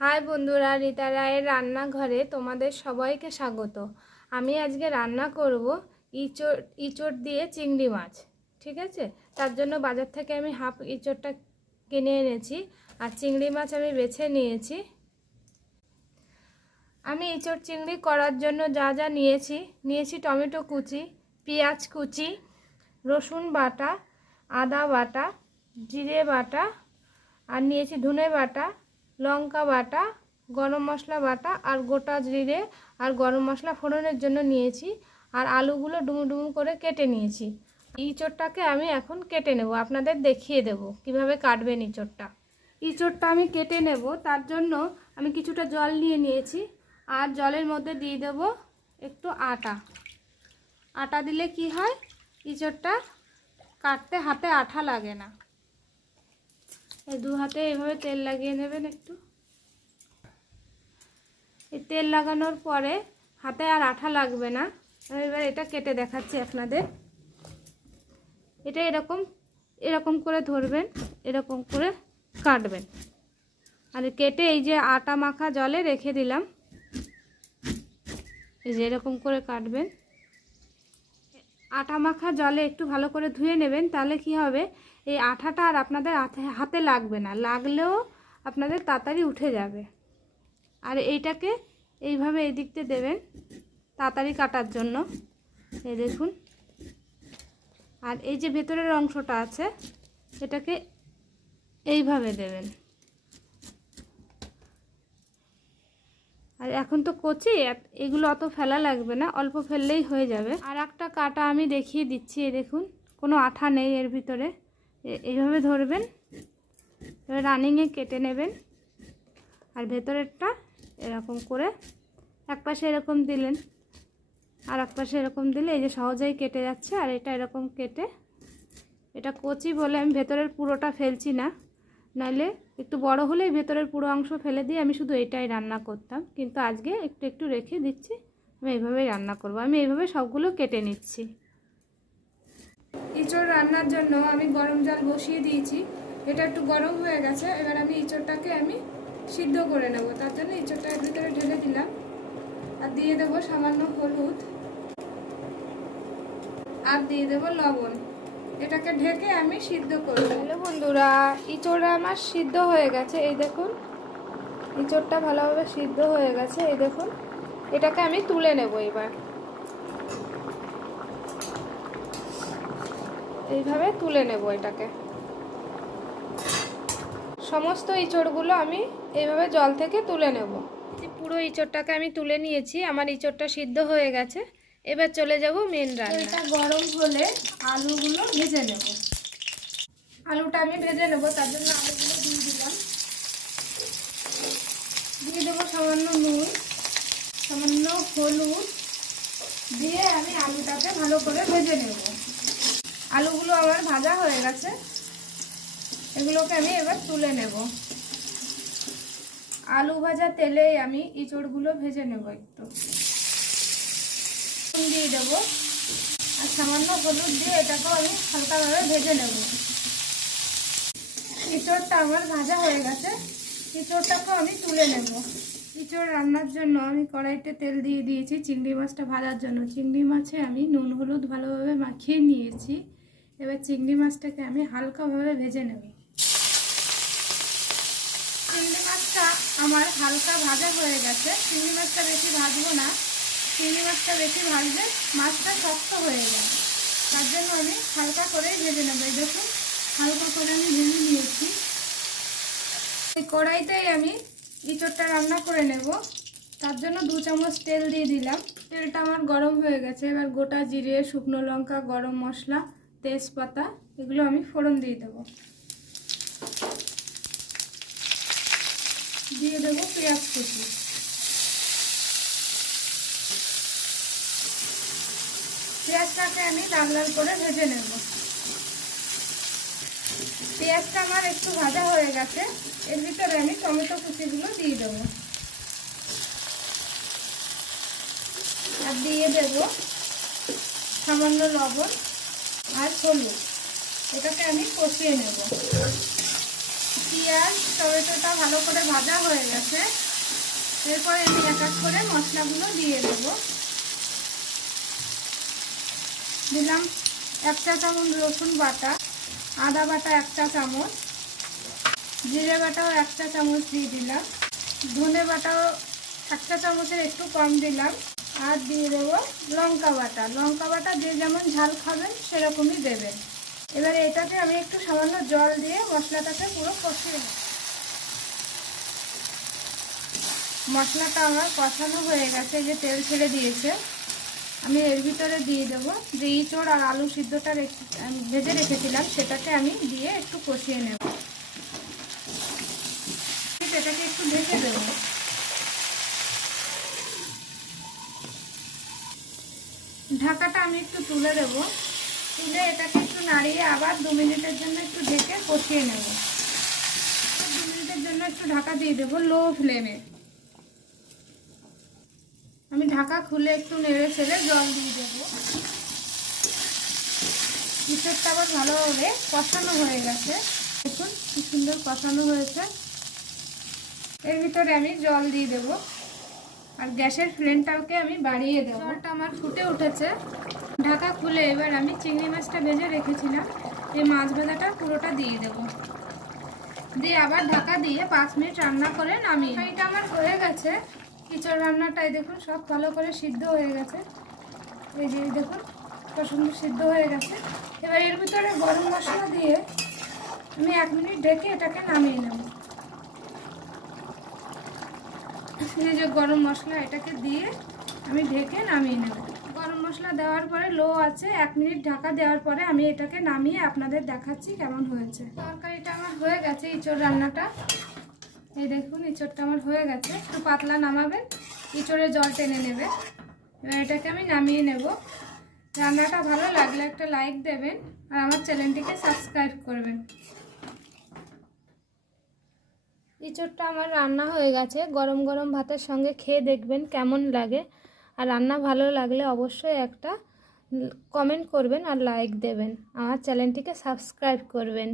High বন্ধুরা, রীতা রায়ের রান্নাঘরে তোমাদের সবাইকে স্বাগত। আমি আজকে রান্না করব ইঁচড় ইঁচড় দিয়ে চিংড়ি মাছ, ঠিক আছে? তার জন্য বাজার থেকে আমি হাফ ইঁচড়টা কিনে এনেছি আর চিংড়ি মাছ আমি বেছে নিয়েছি। আমি ইঁচড় চিংড়ি করার জন্য যা যা নিয়েছি নিয়েছি টমেটো কুচি, পেঁয়াজ কুচি, রসুন বাটা, আদা বাটা, জিরে বাটা, আর নিয়েছি ধনে বাটা লঙ্কা বাটা, গরম মশলা বাটা আর গোটা জিরে আর গরম মশলা ফোড়নের জন্য নিয়েছি আর আলুগুলো ডুমু ডুমু করে কেটে নিয়েছি। ইঁচড়টাকে আমি এখন কেটে নেব। আপনাদের দেখিয়ে দেব কীভাবে কাটবেন ইঁচড়টা। ইঁচড়টা আমি কেটে নেব। তার জন্য আমি কিছুটা জল নিয়ে নিয়েছি আর জলের মধ্যে দিয়ে দেব একটু আটা। আটা দিলে কি হয়? ইঁচড়টা কাটতে হাতে আঠা লাগে না। দু হাতে এইভাবে তেল লাগিয়ে নেবেন একটু। এই তেল লাগানোর পরে হাতে আর আঠা লাগবে না। এবার এটা কেটে দেখাচ্ছি আপনাদের। এটা এরকম এরকম করে ধরবেন, এরকম করে কাটবেন। আর কেটে এই যে আটা মাখা জলে রেখে দিলাম। এই যে এরকম করে কাটবেন। আটা মাখা জলে একটু ভালো করে ধুয়ে নেবেন, তাহলে কি হবে? এই আঠাটা আর আপনাদের হাতে- লাগবে না, লাগলেও আপনাদের তাড়াতাড়ি উঠে যাবে। আর এইটাকে এইভাবে এই দিকতে দেবেন, তাড়াতাড়ি কাটার জন্য। এই দেখুন। আর এই যে ভেতরের অংশটা আছে, এটাকে এইভাবে দেবেন। আর এখন তো কচি এগুলো অত ফেলা লাগবে না, অল্প ফেললেই হয়ে যাবে। আর একটা কাটা আমি দেখিয়ে দিচ্ছি, এই দেখুন, কোনো আঠা নেই এর ভিতরে। এইভাবে ধরবেন, এবার রানিংয়ে কেটে নেবেন, আর ভেতরেরটা এরকম করে এক পাশে এরকম দিলেন, আর এক পাশে এরকম দিলে এই যে সহজেই কেটে যাচ্ছে, আর এটা এরকম কেটে, এটা কচি বলে আমি ভেতরের পুরোটা ফেলছি না। নাহলে একটু বড় হলেই ভেতরের পুরো অংশ ফেলে দিয়ে আমি শুধু এটাই রান্না করতাম। কিন্তু আজকে একটু একটু রেখে দিচ্ছি, আমি এইভাবেই রান্না করব। আমি এইভাবে সবগুলো কেটে নিচ্ছি। ইঁচড় রান্নার জন্য আমি গরম জল বসিয়ে দিয়েছি। এটা একটু গরম হয়ে গেছে, এবার আমি ইঁচড়টাকে আমি সিদ্ধ করে নেব। তার জন্য ইঁচড়টা এর ভিতরে ঢেলে দিলাম। আর দিয়ে দেবো সামান্য হলুদ। আর দিয়ে দেবো লবণ। এটাকে ঢেকে আমি সিদ্ধ করব। হ্যালো বন্ধুরা, ইঁচড়টা আমার সিদ্ধ হয়ে গেছে, এই দেখুন। ইঁচড়টা ভালোভাবে সিদ্ধ হয়ে গেছে, এই দেখুন। এটাকে আমি তুলে নেব এবার। এইভাবে তুলে নেব এটাকে। সমস্ত ইঁচড়গুলো আমি এইভাবে জল থেকে তুলে নেব। পুরো ইঁচড়টাকে আমি তুলে নিয়েছি, আমার ইঁচড়টা সিদ্ধ হয়ে গেছে। এবার চলে যাব মেন রান্না। এটা গরম হলে আলুগুলো ভেজে নেব। আলুটা আমি ভেজে নেব তার জন্য আলুগুলো দিয়ে দিলাম। দিয়ে দেবো সামান্য নুন সামান্য হলুদ। দিয়ে আমি আলুটাকে ভালো করে ভেজে নেব। আলুগুলো আমার ভাজা হয়ে গেছে। এগুলোকে আমি এবার তুলে নেব। আলু ভাজা তেলেই আমি ইঁচড়গুলো ভেজে নেব একটু। দিয়ে দেবো। আর সামান্য হলুদ দিয়ে এটাকেও আমি হালকাভাবে ভেজে নেব। ইঁচড়টা আমার ভাজা হয়ে গেছে। ইঁচড়টাকেও আমি তুলে নেব। ইঁচড় রান্নার জন্য আমি কড়াইতে তেল দিয়ে দিয়েছি চিংড়ি মাছটা ভাজার জন্য। চিংড়ি মাছে আমি নুন হলুদ ভালোভাবে মাখিয়ে নিয়েছি। এবার চিংড়ি মাছটাকে আমি হালকাভাবে ভেজে নেব। চিংড়ি মাছটা আমার হালকা ভাজা হয়ে গেছে। চিংড়ি মাছটা বেশি ভাজবো না। চিংড়ি মাছটা বেশি ভাজলে মাছটা শক্ত হয়ে যাবে। তার জন্য আমি হালকা করেই ভেজে নেব। এই দেখুন, হালকা করে আমি ভেজে নিয়েছি। এই কড়াইতেই আমি ইঁচড়টা রান্না করে নেব। তার জন্য দু চামচ তেল দিয়ে দিলাম। তেলটা আমার গরম হয়ে গেছে। এবার গোটা জিরে, শুকনো লঙ্কা, গরম মশলা, তেজপাতা, এগুলো আমি ফোড়ন দিয়ে দেবো। দিয়ে দেবো পেঁয়াজ কুচি। পেঁয়াজটাকে আমি লাল লাল করে ভেজে নেব। পেঁয়াজটা আমার একটু ভাজা হয়ে গেছে, এর ভিতরে আমি টমেটো কুচিগুলো দিয়ে দেবো। আর দিয়ে দেব সামান্য লবণ আর হলুদ। এটাকে আমি কষিয়ে নেব। পেঁয়াজ, টমেটোটা ভালো করে ভাজা হয়ে গেছে। এরপরে আমি এক এক করে মশলাগুলো দিয়ে দেবো। দিলাম এক চা চামচ রসুন বাটা, আদা বাটা এক চা চামচ, জিরে বাটাও এক চা চামচ দিয়ে দিলাম, ধনে বাটাও এক চা চামচের একটু কম দিলাম, আর দিয়ে দেবো লঙ্কা বাটা। লঙ্কা বাটা যে যেমন ঝাল খাবেন সেরকমই দেবেন। এবারে এটাকে আমি একটু সামান্য জল দিয়ে মশলাটাকে পুরো কষিয়ে নেব। মশলাটা আমার কষানো হয়ে গেছে যে তেল ছেড়ে দিয়েছে। আমি এর ভিতরে দিয়ে দেবো। যে ইঁচড় আর আলু সিদ্ধটা রেখে ভেজে রেখেছিলাম, সেটাকে আমি দিয়ে একটু কষিয়ে নেব। এটাকে একটু ঢেকে দেবো। ঢাকাটা আমি একটু তুলে দেবো। তুলে এটাকে একটু নাড়িয়ে আবার দু মিনিটের জন্য একটু ঢেকে কষিয়ে নেব। দু মিনিটের জন্য একটু ঢাকা দিয়ে দেবো লো ফ্লেমে। আমি ঢাকা খুলে একটু নেড়ে ছেড়ে জল দিয়ে দেবো। ইঁচড়টা আবার ভালোভাবে কষানো হয়ে গেছে। দেখুন কি সুন্দর কষানো হয়েছে। এর ভিতরে আমি জল দিয়ে দেবো। আর গ্যাসের ফ্লেমটাকে আমি বাড়িয়ে দেবো। জলটা আমার ফুটে উঠেছে। ঢাকা খুলে এবার আমি চিংড়ি মাছটা ভেজে রেখেছিলাম। এই মাছ ভাজাটা পুরোটা দিয়ে দেব। দিয়ে আবার ঢাকা দিয়ে পাঁচ মিনিট রান্না করে নামিয়ে এটা আমার হয়ে গেছে। ইঁচড় রান্নাটাই দেখুন, সব ভালো করে সিদ্ধ হয়ে গেছে। এই যে দেখুন কত সিদ্ধ হয়ে গেছে। এবার এর ভিতরে গরম মশলা দিয়ে আমি এক মিনিট ঢেকে এটাকে নামিয়ে নেব। এই যে গরম মশলা, এটাকে দিয়ে আমি ঢেকে নামিয়ে নেব। গরম মশলা দেওয়ার পরে লো আছে, এক মিনিট ঢাকা দেওয়ার পরে আমি এটাকে নামিয়ে আপনাদের দেখাচ্ছি কেমন হয়েছে। তরকারিটা আমার হয়ে গেছে ইঁচড় রান্নাটা। এই দেখুন, ইঁচড়টা আমার হয়ে গেছে। একটু পাতলা নামাবেন ইঁচড়ে জল টেনে নেবে এবার এটাকে আমি নামিয়ে নেব। রান্নাটা ভালো লাগলে একটা লাইক দেবেন আর আমার চ্যানেলটিকে সাবস্ক্রাইব করবেন। ইঁচড়টা আমার রান্না হয়ে গেছে। গরম গরম ভাতের সঙ্গে খেয়ে দেখবেন কেমন লাগে। আর রান্না ভালো লাগলে অবশ্যই একটা কমেন্ট করবেন আর লাইক দেবেন। আমার চ্যানেলটিকে সাবস্ক্রাইব করবেন।